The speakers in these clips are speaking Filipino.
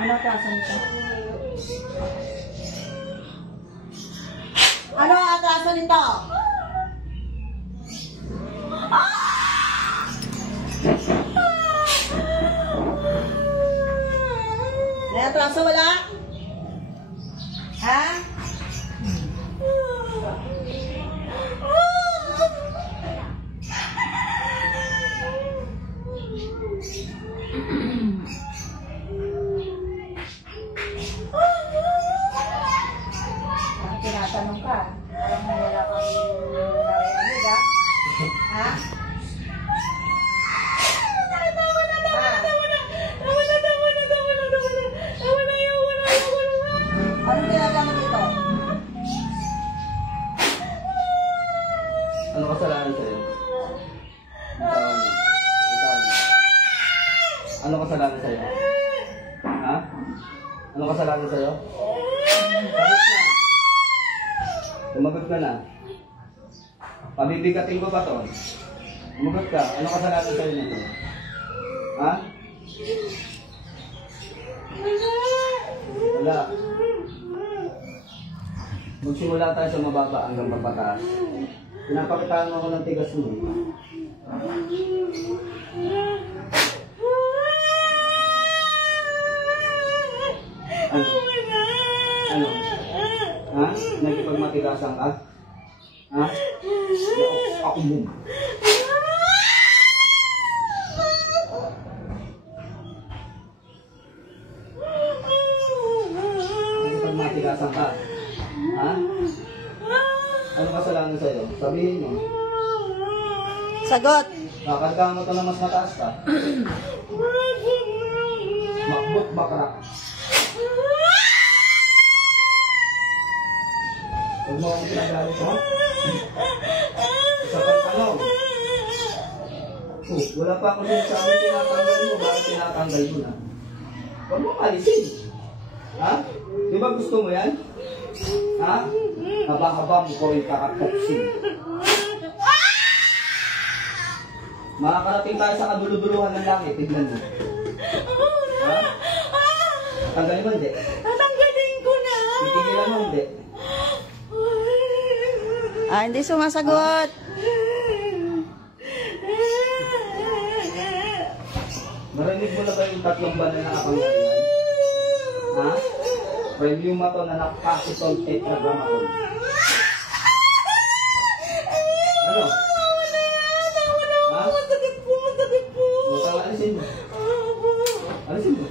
Ano atraso nito? Ano atraso nito? May atraso wala? Ha? Tinatanong ka. Parang wala kang narinig, ha? Ha? Anong ginagawa mo dito? Ano kasalanan sa'yo? Bitawan mo. Bitawan mo. Ano kasalanan sa'yo? Ha? Ano kasalanan sa'yo? Sagot na. Tumagot ka na. Pabibigatin ko ba to? Tumagot ka. Ano kasalanan sa'yo nito? Ha? Wala. Magsimula tayo sa mababa hanggang mapataas. Pinapakitaan mo ako ng tigas mo. Ano? Ano? Ha? Nagkipagmatigasan ka? Ha? Ako mo. Nagkipagmatigasan ka? Ha? Ano kasalanan sa'yo? Sabihin mo. Sagot! Kakargaan mo ito na mas mataas ka. Makbot bakrak. Huwag mo akong pinagalit mo. Isa pang tanong. Wala pa ako din sa amin tinatanggal mo. Bakit tinatanggal mo na? Huwag mo alisin. Ha? Di ba gusto mo yan? Ha? Haba-haba mo ko yung kakatoksin. Makakarating tayo sa kaduluduluhan ng langit. Tignan mo. Ha? Tanggalin mo hindi? Tatanggalin ko na! Titigilan mo hindi? Ah, hindi sumasagot. Narinig mo na ba yung tatlong banal na kapangyarihan? Ha? Premium mo ito na nakapasitol tetragrammaton. Ano? Ha? Masakit po, masakit po. Alisin mo. Alisin mo.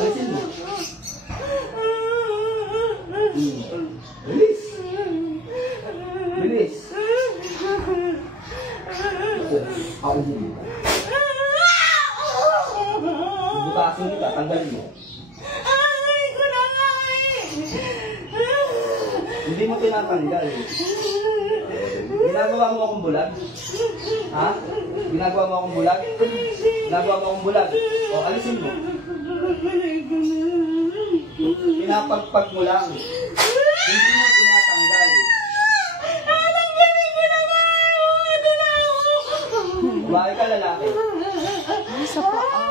Alisin mo. Bilis. Bilis. Ako din. Bukasin kita, tanggalin mo. Hindi mo tinatanggal. Ginagawa mo akong bulag? Ha? Ginagawa mo akong bulag? Ginagawa mo akong bulag? O, alisin mo. Pinapagpag mo lang. Hindi mo tinatanggal. Babae ka, lalaki? Sa paa.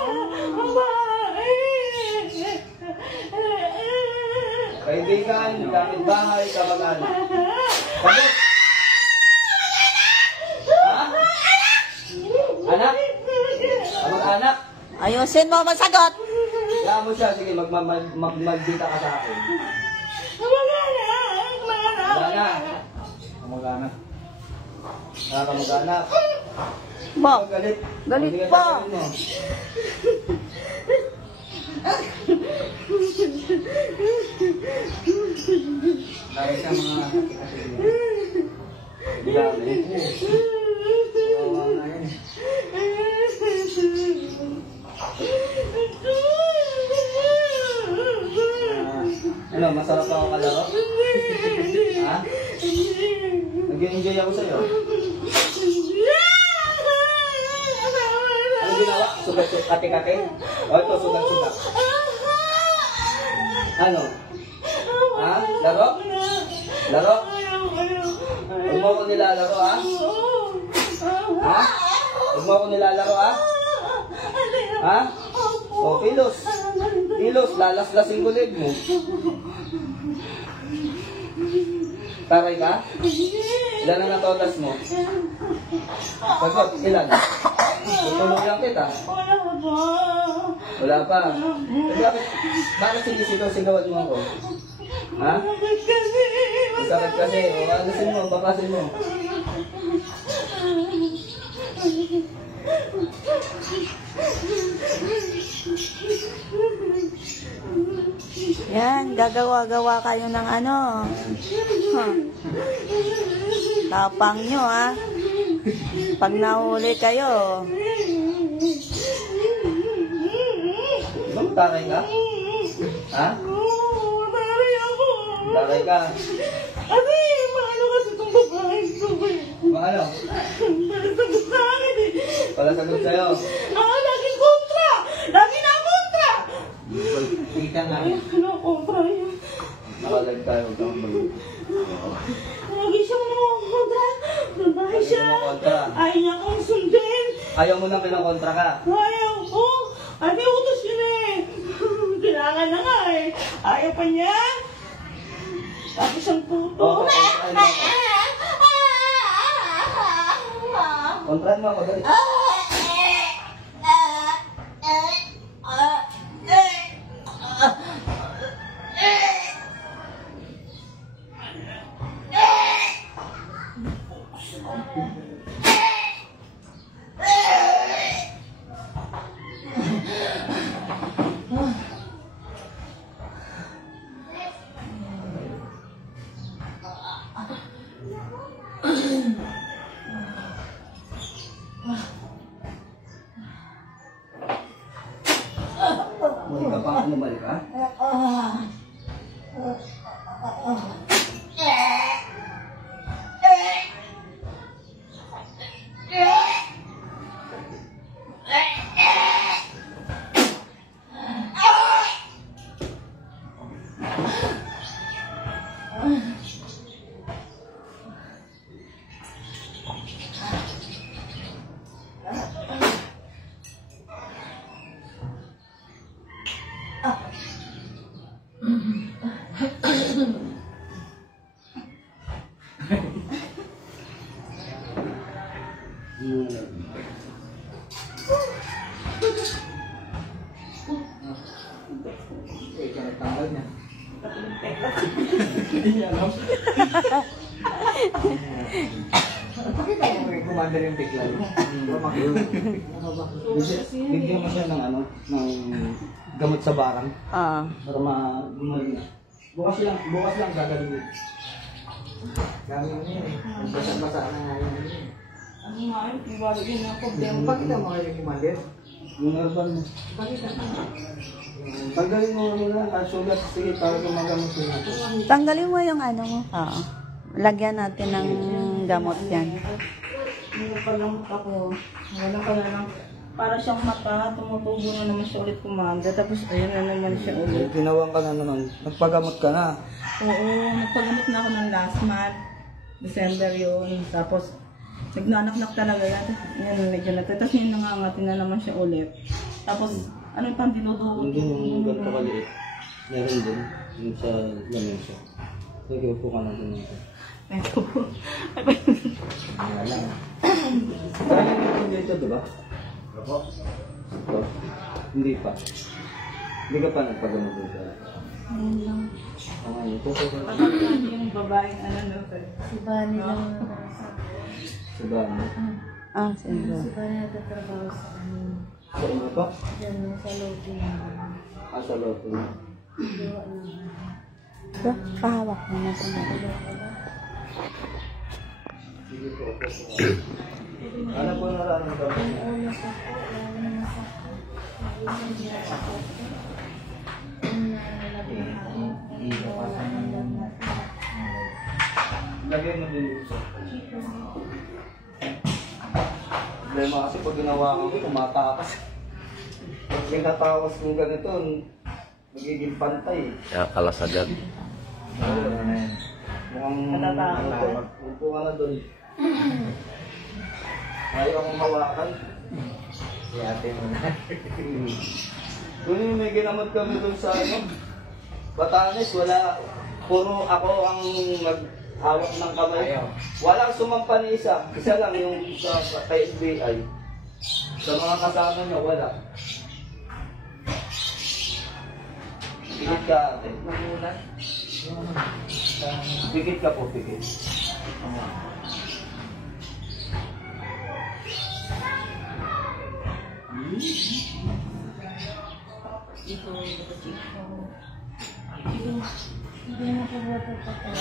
Kaibigan, kapitbahay, kamag-anak. Sagot! Ha? Anak? Kamag-anak? Ayusin mo, masagot! Kaya mo siya, sige, magdita ka sa akin. Kamag-anak! Kamag-anak. Kamag-anak. Ba? Galit. Galit Hindi ka pa. sasabihin mo. Lagi sa mga grabe. Kawawa na yan. Ano, masarap ako kalaro? Ha? Nag-enjoy ako sa'yo. Ano ginawa? Sugat-sugat, kate-kate? O ito, sugat-sugat. Ano? Ha? Laro? Laro? Huwag mo ko nilalaro, ha? Ha? Huwag mo ko nilalaro, ha? Ha? O, kilos. Kilos, lalas-lasing kulig mo. Taray ka? Ilan ang natolas mo? Sagot, ilan? Tutulungan kita. Wala pa. Bakit sinisigaw-sigawan mo ako? Ha? Masakit kasi. O, alasin mo, bakasin mo. Yan, gagawa-gawa kayo ng ano. Huh. Tapang nyo, ha? Pag nahuli kayo. Ba't taray ka? Ha? Taray ka? Abi, maano kasi itong babae ito eh. Maano? Sagot sa akin eh. Wala sagot sa'yo. Laging kontra! Lagi na kontra! Kita nga. Ano kontra yun? Nakalag tayo. Huwag kang mag- Lagi siyang kontra. Babae siya. Ayaw mo kontra. Ayaw niya akong sundin. Ayaw mo nang pinakontra ka. Ayaw ko. Ay, may utos yun eh. Kailangan na nga eh. Ayaw pa niya. Sabi siyang puto. Oo, kontrahin mo ako. Kontrahin mo ako, dali. Muli ka pang animal ka? Tanggal niya. Hindi alam. Pakita mo may commander yung bigla. Bigyan mo siya ng ano, ng gamot sa barang. Para gumaling. Bukas lang gagawin. Gagawin niya eh. Basa-basa na nga yun. Ano nga yun? Iwala yun ang problema. Pakita mo kayo yung commander. Yung herbal mo. Pakita mo. Tanggalin mo muna at sugat. Sige, para gumagamot yun natin. Tanggalin mo yung ano mo. Oo. Lagyan natin ng gamot yan. Ngayon pa lang ako. Wala pa na lang. Para siyang mata. Tumutubo na naman siya ulit kumanda. Tapos ayun na naman siya ulit. Ginawang ka na naman. Nagpagamot ka na. Oo, nagpagamot na ako ng last month. December yun. Tapos nagnanak-nak talaga yan. Yan, medyo na. Tapos yun nangangatin na naman siya ulit. Tapos ano yung pang dinudugot? Hindi yung ganito kaliit. Meron din. Yung sa lamesa. Sige, upo ka natin nito. Ito po. Wala lang. Kaya yung dito, di ba? Opo. Ito. Hindi pa. Hindi ka pa nagpagamot dito. Ayun lang. Ngayon, tuto ka. Pagkakas yung babaeng ano no? Si Bani lang Sa dami. Sige. si Bani nagtatrabaho sa amin. Sa inyo to? Diyan sa lote namin. Sa loto. Gawa namin. Ito, pahawak mo na ito. Sige po, upo po. Ano po nararamdaman niya? Ulo ko po, lalo na masakit. Nag-isang diya ako. Yung nalagyan ako. Wala nang lagnat. Lagyan mo din yung usap. Problema kasi pag ginawa ko, tumatakas. Pag nagtatakas mo ganito, Magiging pantay. Kaya kalas agad. Mukhang Natatakot. upo ka na doon. Ayaw akong hawakan. Si ate mo na. Kung may ginamot kami doon sa Batanes, wala. Puro ako ang maghawak ng kamay. Ayaw. Walang sumampa ni isa. Isa lang yung sa SBI. Sa mga kasama niya, wala. Pikit ka, ate. Namulat. Pikit ka po, pikit. Hindi na po ba ito patay?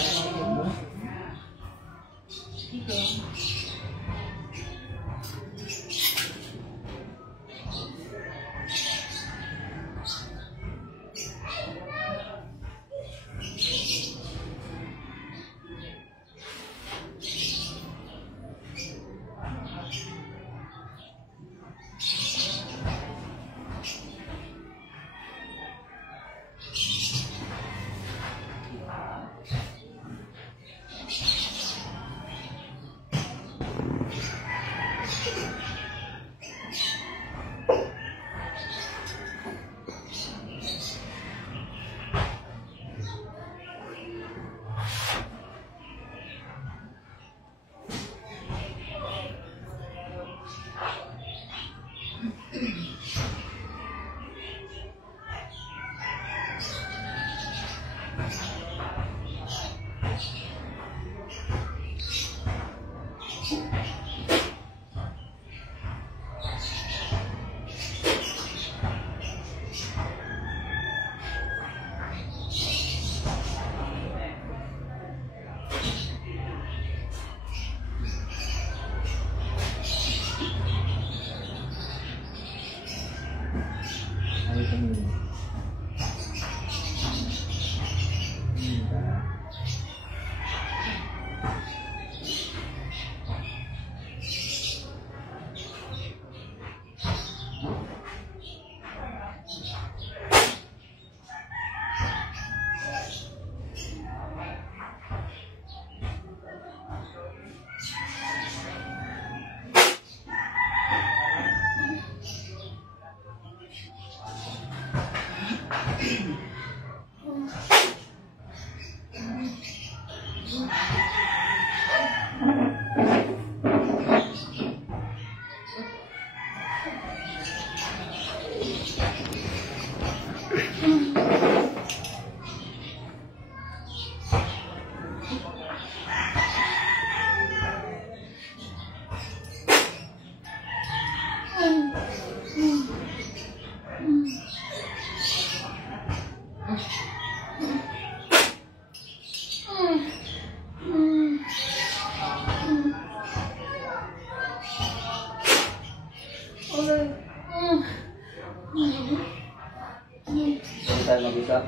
Saan tayo mag-usap?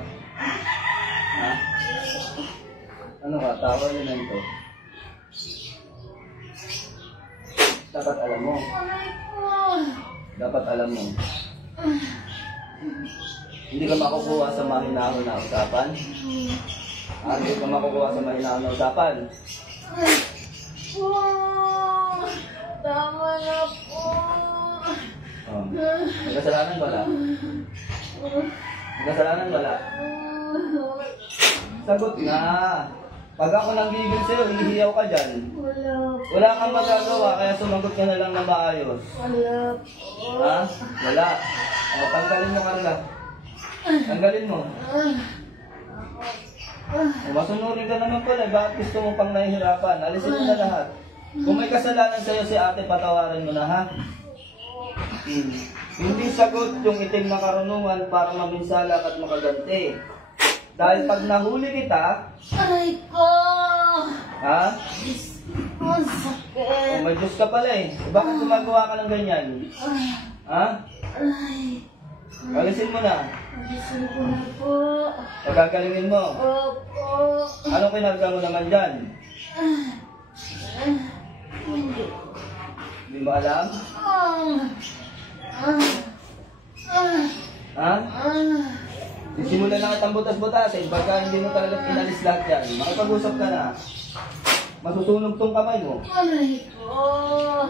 Ha? Ano ka? Tawa yun na ito. Dapat alam mo. Dapat alam mo. Hindi ka makukuha sa mahinahon na usapan. Hindi ka makukuha sa mahinahon na usapan. Tama na po. Oh. May kasalanan wala? May kasalanan wala? Sagot na. Pag ako nang gigil sa'yo, hihiyaw ka dyan. Wala po. Wala kang magagawa, kaya sumagot ka na lang na maayos. Wala po. Ha? Wala. O, tanggalin mo kanila. Tanggalin mo. O, masunurin ka naman pala. Bakit gusto mo pang nahihirapan? Alisin mo na lahat. Kung may kasalanan sa'yo si ate, patawarin mo na, ha? Hindi sagot yung itim na karunungan para maminsala at makaganti. Dahil pag nahuli kita, Aray ko! ha? Ang sakit! O, may Diyos ka pala eh. Bakit gumagawa ka ng ganyan? Ha? Aray! Alisin mo na. Nagising ko na po. Pagkakalingin mo. Opo. Anong kinarga mo naman dyan? Hindi. Hindi mo alam? Ha? Sisimulan na kitang butas-butasin. Pagka hindi mo talaga inalis lahat yan, makipag-usap ka na. Masusunog tong kamay mo. Aray ko.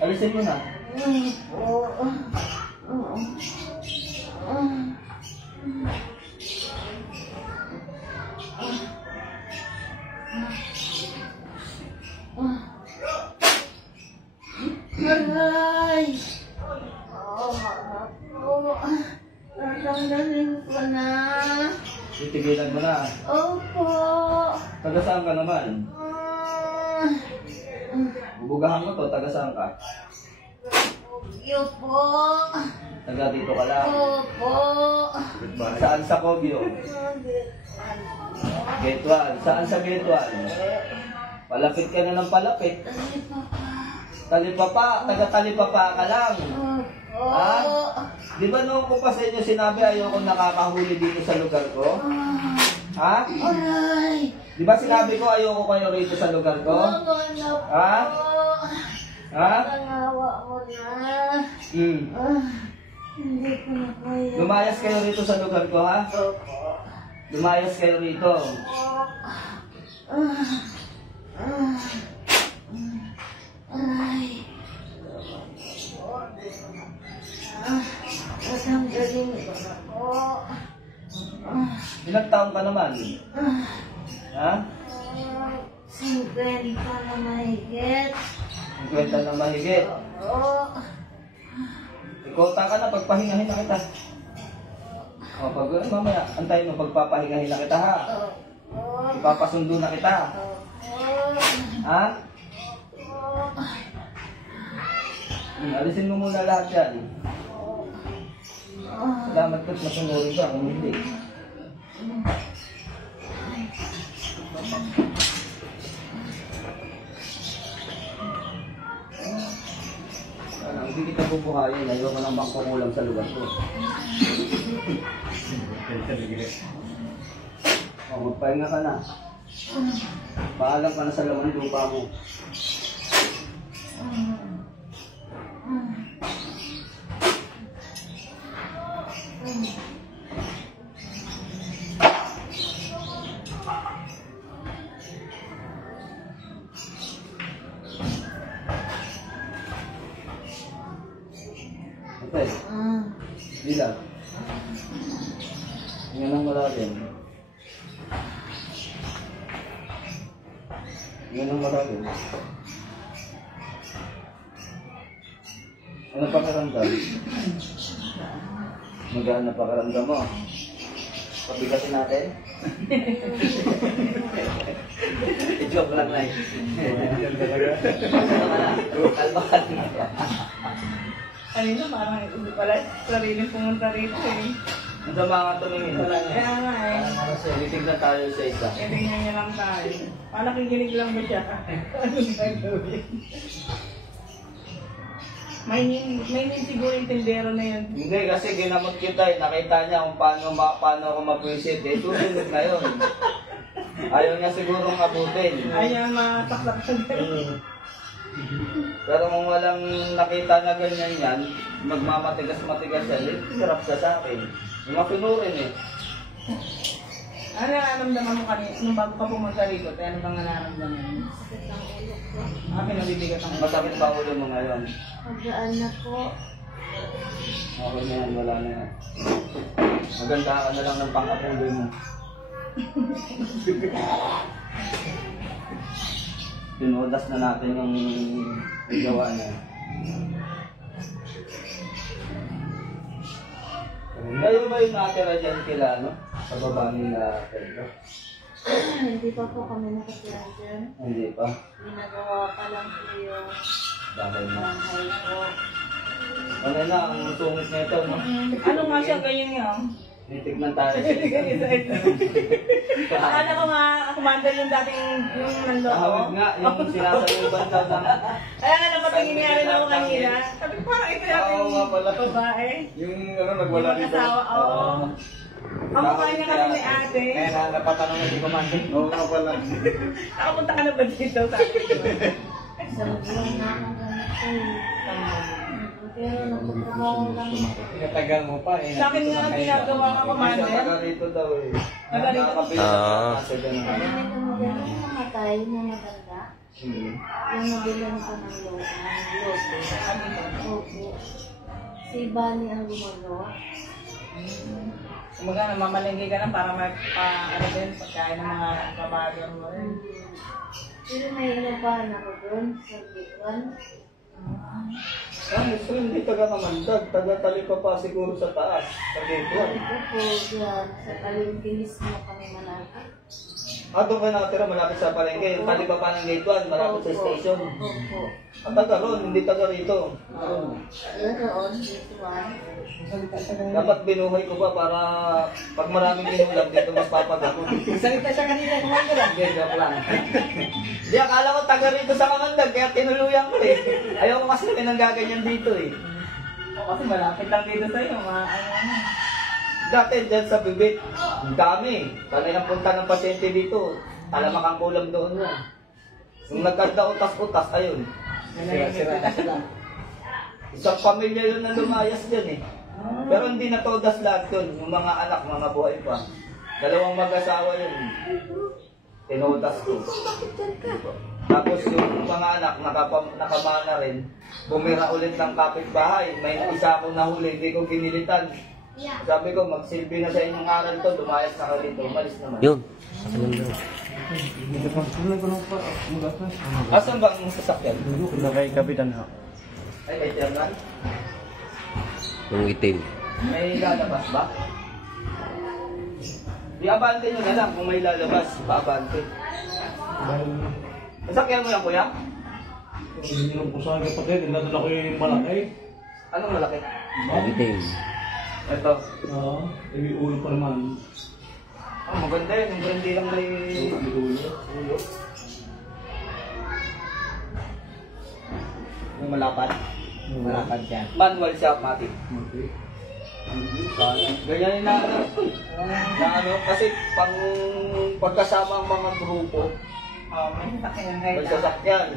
Alisin mo na. Aray ko. Aray. Tatanggalin ko na. Titigilan mo na. Opo. Taga saan ka naman? Bubugahan mo to, taga saan ka? Opo. Taga dito ka lang. Opo. Saan sa Kogyo? Gate 1. Saan sa Gate 1? Palapit ka na ng palapit. Talipapa. Taga Talipapa ka lang. Ha? Di ba noong ko pa sa inyo sinabi ayoko nakakahuli dito sa lugar ko? Ha? Aray. Di ba sinabi ko ayoko kayo rito sa lugar ko? Tama na po. Ha? Ha? Pangawa mo na. Hindi ko na kaya. Lumayas kayo rito sa lugar ko, ha? Lumayas kayo rito. Aray. Tatanggalin ko na po. Ilang taon ka naman? Ha? 50 na mahigit. 50 na mahigit. Oo. Ikota ka na, pagpahingahin na kita. O, mamaya, antayin mo, pagpapahingahin na kita, ha? Ipapasundo na kita. Ha? Alisin mo muna lahat yan. Salamat ka't masunurin ka kung hindi. Hindi kita bubuhayin. Ayoko nang bangkukulang sa lugar ko. O, magpahinga ka na. Paalam ka na sa laman lupa mo. Okay. Dila. Yan ang malalim. Yan ang malalim. Ano pakiramdam? Magaan na pakiramdam mo? Pabigasin natin? I-joke lang lang. Kalbakan na. Kanina parang hindi pala sariling pumunta rito eh. Ang sama nga tumingin. Kaya nga eh. Titignan tayo sa isa. Tingnan niya lang tayo. Panakikinig lang ba siya? Anong gagawin? May siguro yung tindero na yun. Hindi, kasi ginamot kita eh. Nakita niya kung paano ako mapwisit eh. Susunod na yun. Ayaw niya sigurong abutin. Ayaw mataktak sa gano'n. Pero kung walang nakita na ganyan yan, magmamatigas-matigas yan, sarap siya sa akin. Yung mapinurin eh. Ano nararamdaman mo kanina? Nung bago ka pumunta rito, ano bang nararamdaman mo? Sakit ang ulo ko. Pinabibigat ang Masakit ba ulo mo ngayon? Magaan na po. Okay na yan, wala na yan. Maganda ka na lang ng pangkapuloy mo. Tinudas na natin yung gawa niya. Kayo ba yung nakatira dyan kila, no? Sa baba nila, Pedro? Hindi pa po kami nakatira dyan. Hindi pa. Ginagawa pa lang po yung Dahil na. bahay ko. Ano na, ang sungit nito, no? Ano nga siya, ganyan yun? Titignan tayo. Akala ko nga, commander yung dating yung nanloko. Kahawig nga, yung sinasayuban daw ng... Kaya nga napatingin niya rin ako kanina. Sabi ko parang ito yung Oo nga pala. babae. Yung ano, nagwala Yung dito. mag-asawa, oo. Ang mukha niya kasi ni ate. Kaya napatanong na si Commander. Oo nga pala. Nakapunta ka na ba dito? Sabi ko. Sa buwan na akong ganito. Pero nagtatrabaho lang ako. Pinatagal mo pa eh. Sa akin nga ginagawa ka, Commander. Taga rito daw eh. Taga rito. Nakakapili sa kasi Kaya nito magaling yung namatay na matanda. Yung nabilan ko ng lote. Opo. Si Bani ang gumagawa. Kumbaga, namamalengke ka na para ano din, pagkain ng mga kabagan mo rin. Pero may inabahan ako doon sa Bicon. So hindi taga Kamandag, taga Talipa pa siguro sa taas. Sa Gituan. Ito po dyan, sa palengke mismo kami malapit. Doon kayo nakatira malapit sa palengke. Yung Talipa pa ng Gituan, malapit sa station. Opo. Taga ron, hindi taga rito. Doon, dito Dapat binuhay ko pa para pag maraming inulam dito mas papagamot. Salita siya kanina, Commander. Hindi, joke lang. Hindi, akala ko taga rito sa Kamandag, kaya tinuluyan ko eh. Ayaw ko kasi pinanggaganyan dito eh. O kasi malapit lang dito sa'yo, Dati dyan sa Bibit, ang dami. Tanay ang punta ng pasyente dito. Talamak ang kulam doon mo. Nung nagkanda utas-utas, ayun. Sira-sira na sila. Isang pamilya yun na lumayas dyan eh. Pero hindi na todas lahat yun. Yung mga anak, mga buhay pa. Dalawang mag-asawa yun. Tinodas ko. Tapos yung mga anak, nakamana rin. Bumira ulit ng kapitbahay. May isa akong nahuli, hindi ko ginilitan. Sabi ko, magsilbi na sa inyong aral to. Lumayas na ka rito. Umalis naman. Yun. Asan ba ang sasakyan? Kay Kapitan ha. Ay, kay Chairman. Yung itim. May lalabas ba? I-abante nyo na lang kung may lalabas. Pa-abante. Sasakyan mo yan, kuya? Hindi lang po sa akin kapatid, nadala ko yung malaki. Anong malaki? Yung itim. Ito. Oo, may ulo pa naman. Maganda yun. Yung brandy lang may May ulo. ulo. Yung malapad. Malapad yan. Manual siya, matic. Okay. Ganyan yung naanap ko. Na ano, kasi pang pagkasama ang mga grupo, may sasakyan may sasakyan.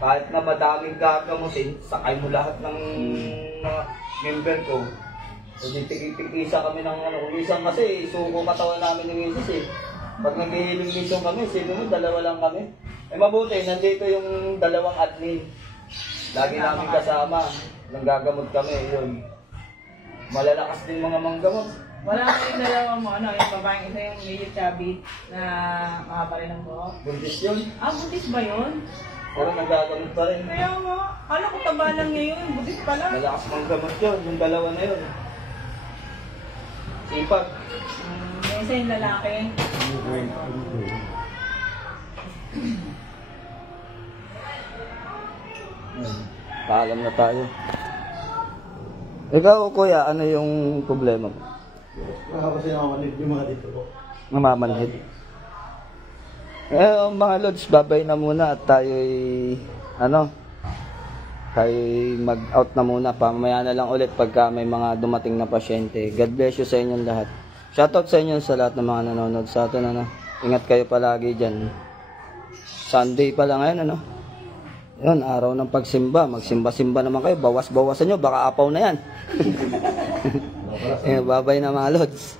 Kahit na madaming gagamusin, sakay mo lahat ng mga member ko. Kasi tigisa kami ng ano, minsan kasi suko katawan namin ng isis eh. Pag nag-healing mission kami, sino mo, dalawa lang kami. Eh mabuti, nandito yung dalawang admin. Lagi namin kasama. Nang gagamot kami, yun. Malalakas din mga manggamot. Wala ka yung dalawa mo, ano, yung babaeng isa yung medyo chubby na mahaba rin ang buhok. Buntis yun. Buntis ba yun? Pero nagagamot pa rin. Kaya nga, kala ko taba lang niya yun, buntis pala. Malakas manggamot yun, yung dalawa na yun. Sipag. Yung isa yung lalaki. Paalam na tayo. Ikaw, kuya, ano yung problema mo? Kasi nakakanid yung mga dito po. Namamanhid. Mga lods, babay na muna at tayo'y, tayo'y mag-out na muna. Pamaya na lang ulit pagka may mga dumating na pasyente. God bless you sa inyong lahat. Shoutout sa inyo sa lahat ng mga nanonood sa atin, Ingat kayo palagi dyan. Sunday pa lang ngayon, Yun, araw ng pagsimba. Magsimba-simba naman kayo. Bawas-bawasan nyo. Baka apaw na yan. Babay na mga lods.